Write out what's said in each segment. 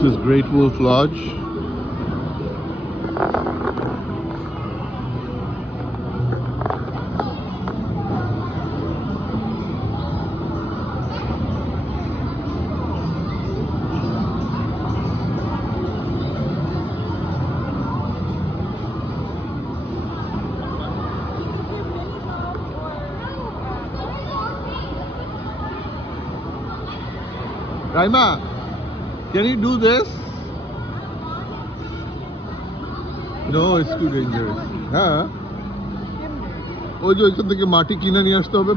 This is Great Wolf Lodge. Raima, can you do this? No, it's too dangerous. হ্যাঁ ওই যে ওইখান থেকে মাটি কিনে নিয়ে আসতে হবে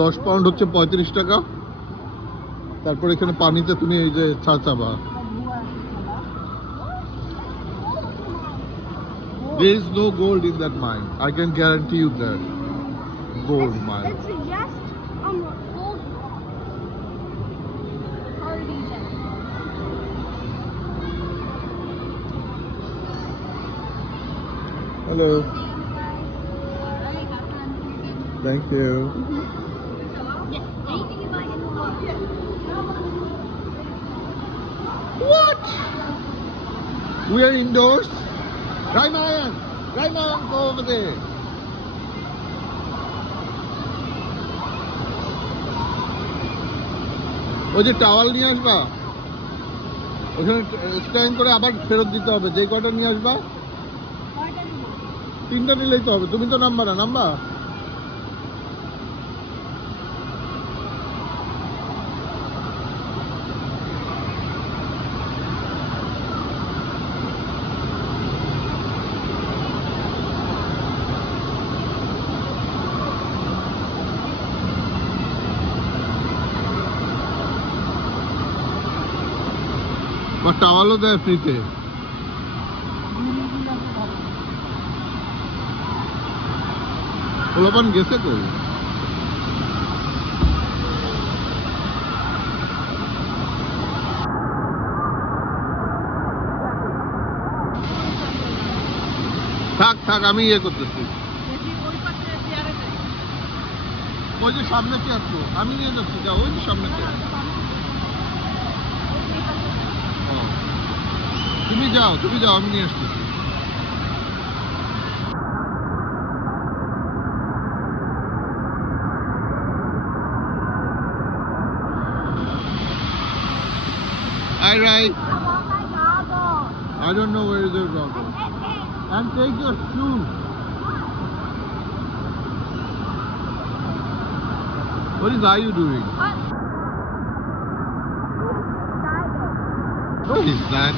10 পাউন্ড হচ্ছে 35 টাকা তারপর এখানে পানিতে তুমি এই যে ছাচাবা There is no gold in that mine. I can guarantee you that. Gold mine. It's just gold. Hello. Thank you. Yes, anything you buy in the water. What? We are indoors? Rayman! Rayman, go over there. ওই যে টাওয়াল নিয়ে আসবা ওখানে স্ট্যান্ড করে আবার ফেরত দিতে হবে যে কয়টা নিয়ে আসবা 3টা নিলেই তো হবে তুমি তো নাম্বা না নাম্বা বা টাওয়ালও দেয় ফ্রিতে ওলাপান গেছে কই থাক থাক আমি ইয়ে করতেছি ওই যে সামনে চেয়ার তো আমি নিয়ে যাচ্ছি যা ওই যে সামনে চেয়ার তুমি যাও আমি নিয়ে আসতেছি I don't know where is your doggo. And take your shoes. What are you doing? What is that?